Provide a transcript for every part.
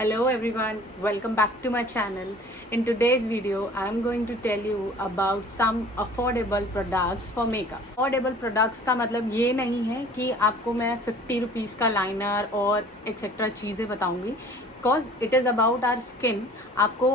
Hello everyone, welcome back to my channel. In today's video, I am going to tell you about some affordable products for makeup. Affordable products का मतलब ये नहीं है कि आपको मैं 50 रुपीज़ का लाइनर और एक्सेट्रा चीज़ें बताऊंगी, because it is about our skin. आपको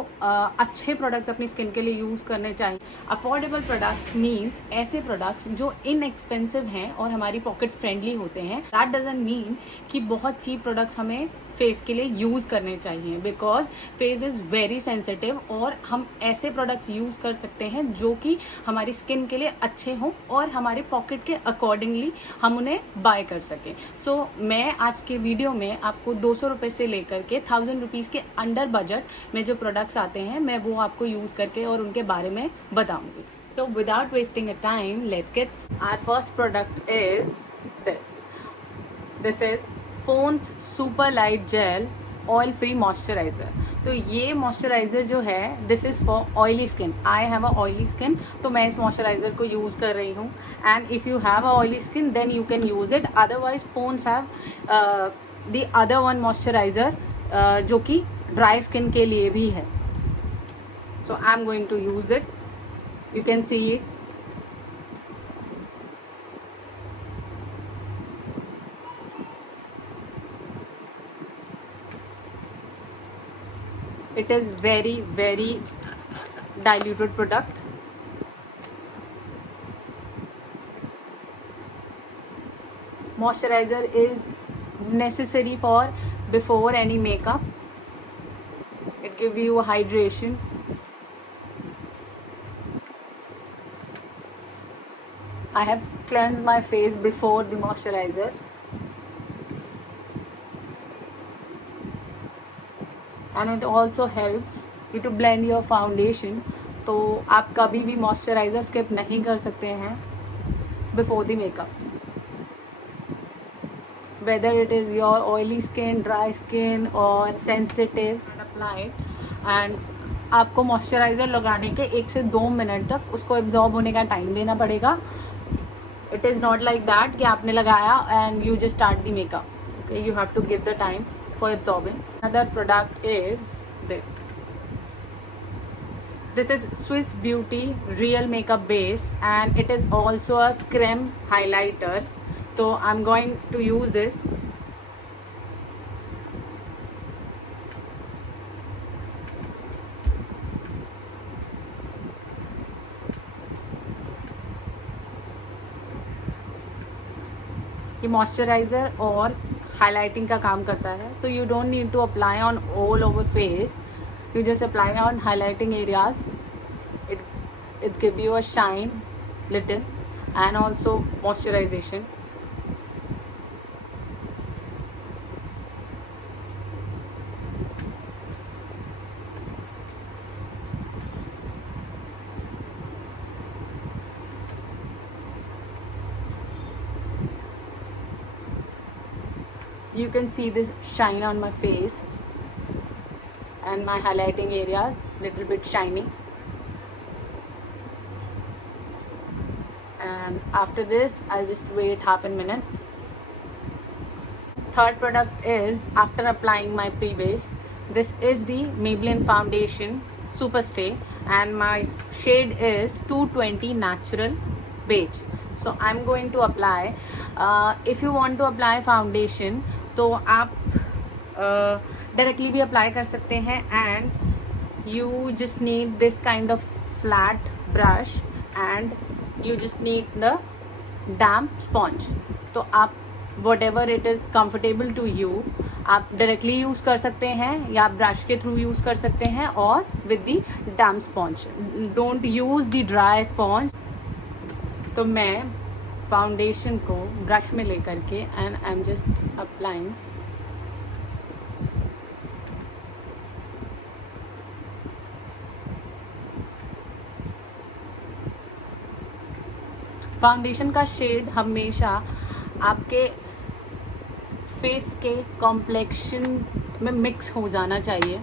अच्छे प्रोडक्ट्स अपनी स्किन के लिए यूज़ करने चाहिए. अफोर्डेबल प्रोडक्ट्स मीन्स ऐसे प्रोडक्ट्स जो इनएक्सपेंसिव हैं और हमारी पॉकेट फ्रेंडली होते हैं. दैट डजंट मीन कि बहुत चीप प्रोडक्ट्स हमें फेस के लिए यूज़ करने चाहिए, because face is very sensitive और हम ऐसे प्रोडक्ट्स यूज़ कर सकते हैं जो कि हमारी स्किन के लिए अच्छे हों और हमारे पॉकेट के अकॉर्डिंगली हम उन्हें बाय कर सकें. सो मैं आज के वीडियो में आपको 200 रुपये से लेकर के 1000 रुपीज़ के अंडर बजट में जो प्रोडक्ट्स आते हैं मैं वो आपको यूज़ करके और उनके बारे में बताऊंगी. So without wasting a time, let's get our first product is this is Pond's super light gel oil free moisturiser. तो ये मॉइस्चराइजर जो है this is for oily skin. I have a oily skin, तो मैं इस moisturiser को use कर रही हूँ. And if you have a oily skin then you can use it. Otherwise Pond's have the other one moisturiser जो कि dry skin के लिए भी है. So I am going to use it. You can see it. It is very diluted product. Moisturizer is necessary for before any makeup. It gives you a hydration. I have cleansed my face before the moisturizer. And it also helps you to blend your foundation. तो आप कभी भी moisturiser skip नहीं कर सकते हैं before the makeup, whether it is your oily skin, dry skin और sensitive. Applied and आपको मॉइस्चराइजर लगाने के 1 से 2 मिनट तक उसको एब्जॉर्ब होने का टाइम देना पड़ेगा. It is not like that कि आपने लगाया and you just start the makeup. Okay, you have to give the time for absorbing. Another product is this. This is Swiss Beauty Real Makeup Base and it is also a creme highlighter. So I'm going to use this. ये moisturiser और highlighting का काम करता है. So you don't need to apply on all over face. You just apply on highlighting areas. It's give you a shine little and also moisturisation. You can see this shine on my face and my highlighting areas little bit shiny. And after this I'll just wait half a minute. Third product is after applying my pre-base. This is the Maybelline foundation Superstay and my shade is 220 natural beige. So I'm going to apply. If you want to apply foundation तो आप डायरेक्टली भी अप्लाई कर सकते हैं. And you just need this kind of flat brush and you just need the damp sponge. तो आप whatever it is comfortable to you, आप directly use कर सकते हैं या आप ब्रश के थ्रू यूज़ कर सकते हैं और with the damp sponge. Don't use the dry sponge. तो मैं फाउंडेशन को ब्रश में लेकर के and I am just applying. Foundation का शेड हमेशा आपके फेस के कॉम्प्लेक्शन में मिक्स हो जाना चाहिए.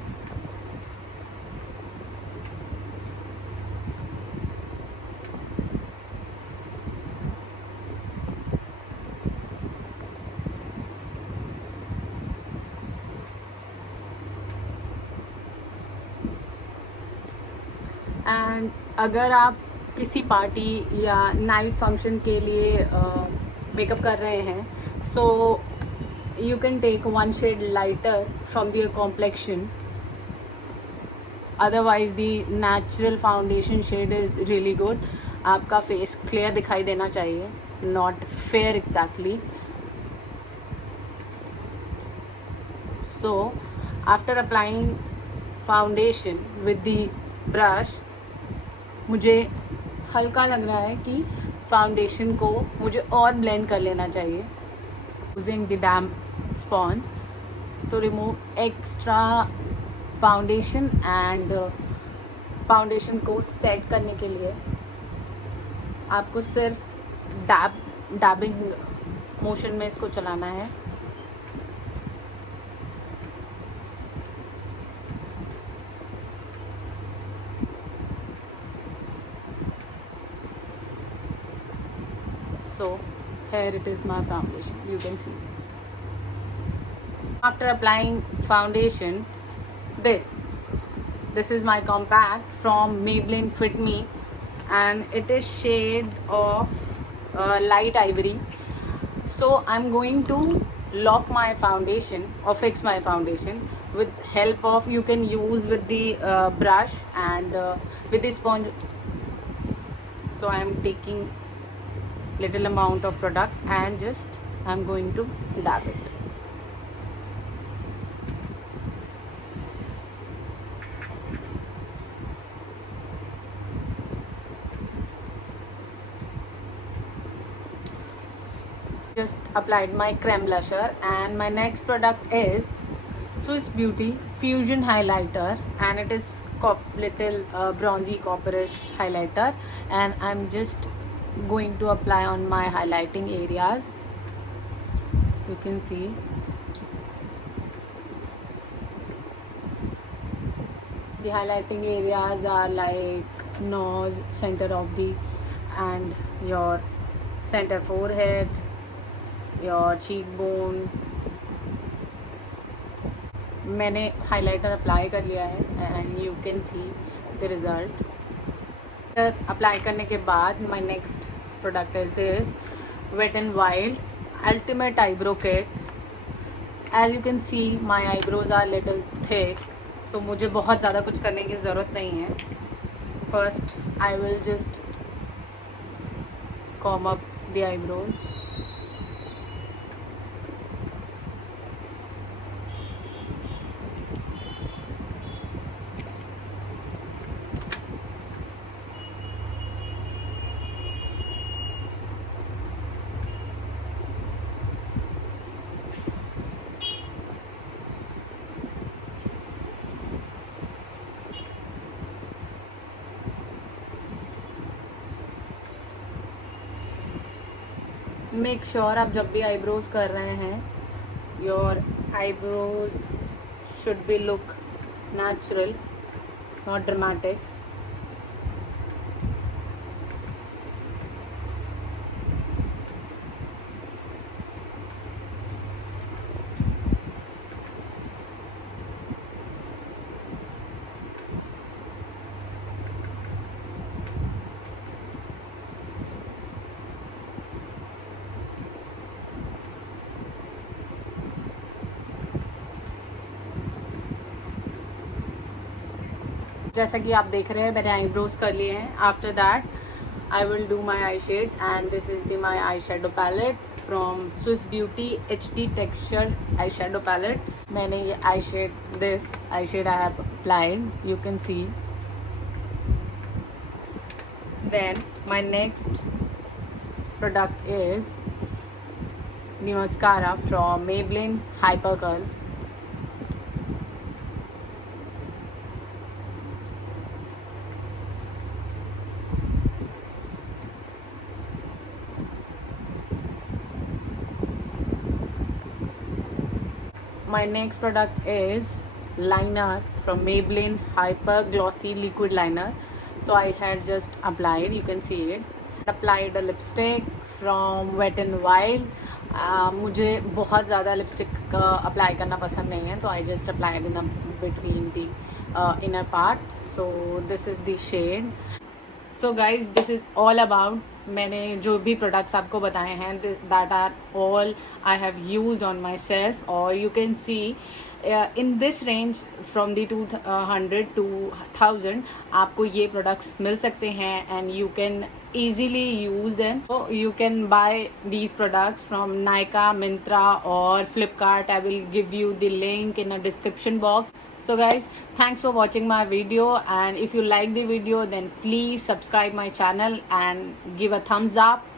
एंड अगर आप किसी पार्टी या नाइट फंक्शन के लिए मेकअप कर रहे हैं, so you can take one shade lighter from your complexion, otherwise the natural foundation shade is really good. आपका फेस क्लियर दिखाई देना चाहिए, not fair exactly. So after applying foundation with the brush, मुझे हल्का लग रहा है कि फाउंडेशन को मुझे और ब्लेंड कर लेना चाहिए. Using the damp sponge to remove extra foundation and foundation को सेट करने के लिए आपको सिर्फ डैबिंग मोशन में इसको चलाना है. So here it is my foundation, you can see. After applying foundation, this is my compact from Maybelline Fit Me, and it is shade of light ivory. So I'm going to lock my foundation or fix my foundation with help of, you can use with the brush and with the sponge. So I'm taking little amount of product and just I'm going to dab it. Just applied my creme blusher, and my next product is Swiss Beauty Fusion Highlighter, and it is little bronzy copperish highlighter, and I'm just going to apply on my highlighting areas. You can see the highlighting areas are like nose, center of the and your center forehead, your cheekbone. मैंने highlighter apply कर लिया है and you can see the result. Apply करने के बाद my next product is this wet and wild ultimate eyebrow kit. As you can see my eyebrows are little thick, तो मुझे बहुत ज़्यादा कुछ करने की ज़रूरत नहीं है. First I will just com up the eyebrows. Make sure आप जब भी आईब्रोज कर रहे हैं, your eyebrows should be look natural, not dramatic. जैसा कि आप देख रहे हैं मैंने आईब्रोज कर लिए हैं. After that I will do my eye shades, and this is the my eye shadow palette from Swiss Beauty HD texture eye shadow palette. मैंने ये eye shade I have applied, you can see. Then my next product is the mascara from Maybelline Hyper Curl. My next product is liner from Maybelline Hyper Glossy Liquid Liner. So I had just applied, you can see it. Applied a lipstick from Wet n Wild मुझे बहुत ज़्यादा lipstick apply करना पसंद नहीं है, तो I just applied in between the inner part. So this is the shade. So guys this is all about, मैंने जो भी प्रोडक्ट्स आपको बताए हैं that are all I have used on myself. और you can see in this range from the 200 to 1000 आपको ये products मिल सकते हैं and you can easily use them. So you can buy these products from Nykaa, Myntra or Flipkart. I will give you the link in a description box. So guys, thanks for watching my video, and if you like the video then please subscribe my channel and give a thumbs up.